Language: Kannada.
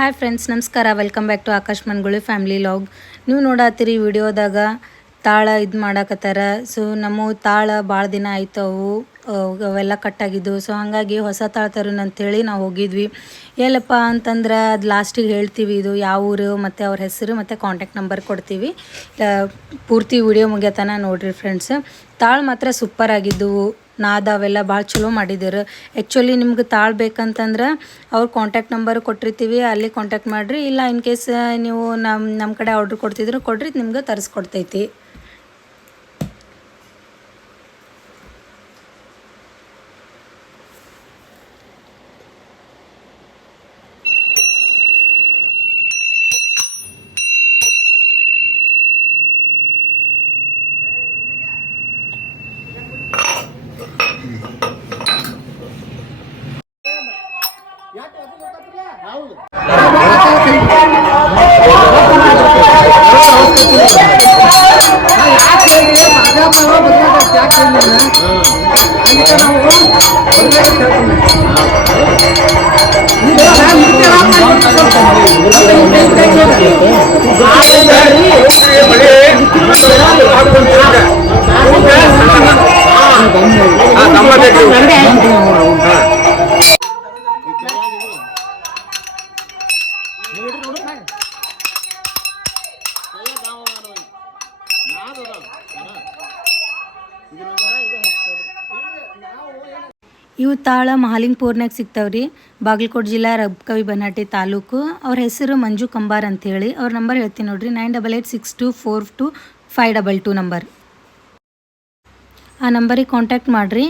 ಹಾಯ್ ಫ್ರೆಂಡ್ಸ್, ನಮಸ್ಕಾರ. Welcome back to Akash Manguli family log. ನೀವು ನೋಡತ್ತೀರಿ ವಿಡಿಯೋದಾಗ ತಾಳ ಇದು ಮಾಡಾಕತ್ತಾರ. ಸೊ ನಮ್ಮ ತಾಳ ಭಾಳ ದಿನ ಆಯ್ತವು, ಅವೆಲ್ಲ ಕಟ್ಟಾಗಿದ್ದು. ಸೊ ಹಾಗಾಗಿ ಹೊಸ ತಾಳ ತರೋಣ ಅಂಥೇಳಿ ನಾವು ಹೋಗಿದ್ವಿ. ಎಲ್ಲಪ್ಪ ಅಂತಂದ್ರೆ ಅದು ಲಾಸ್ಟಿಗೆ ಹೇಳ್ತೀವಿ ಇದು ಯಾವ ಊರು ಮತ್ತು ಅವ್ರ ಹೆಸರು ಮತ್ತು ಕಾಂಟ್ಯಾಕ್ಟ್ ನಂಬರ್ ಕೊಡ್ತೀವಿ. ಪೂರ್ತಿ ವಿಡಿಯೋ ಮುಗಿಯತನ ನೋಡಿರಿ ಫ್ರೆಂಡ್ಸ್. ತಾಳು ಮಾತ್ರ ಸೂಪರ್ ಆಗಿದ್ದವು. ನಾದ ಅವೆಲ್ಲ ಭಾಳ ಚಲೋ ಮಾಡಿದ್ದಾರೆ. ಆ್ಯಕ್ಚುಲಿ ನಿಮ್ಗೆ ತಾಳು ಬೇಕಂತಂದ್ರೆ ಅವ್ರ ಕಾಂಟ್ಯಾಕ್ಟ್ ನಂಬರ್ ಕೊಟ್ಟಿರ್ತೀವಿ, ಅಲ್ಲಿ ಕಾಂಟ್ಯಾಕ್ಟ್ ಮಾಡಿರಿ. ಇಲ್ಲ ಇನ್ ಕೇಸ್ ನೀವು ನಮ್ಮ ಕಡೆ ಆರ್ಡ್ರ್ ಕೊಡ್ತಿದ್ರು ಕೊಡ್ರಿ, ನಿಮ್ಗೆ ತರಿಸ್ಕೊಡ್ತೈತಿ. ಇವು ತಾಳ ಮಹಾಲಿಂಗಪುರ್ನಾಗ ಸಿಗ್ತಾವ್ರಿ. ಬಾಗಲಕೋಟೆ ಜಿಲ್ಲಾ ರಬಕವಿ ಬನಾಟಿ ತಾಲೂಕು. ಅವ್ರ ಹೆಸರು ಮಂಜು ಕಂಬಾರ್ ಅಂಥೇಳಿ. ಅವ್ರ ನಂಬರ್ ಹೇಳ್ತೀನಿ ನೋಡ್ರಿ, 9886242522 ನಂಬರ್. ಆ ನಂಬರಿಗೆ ಕಾಂಟ್ಯಾಕ್ಟ್ ಮಾಡಿರಿ.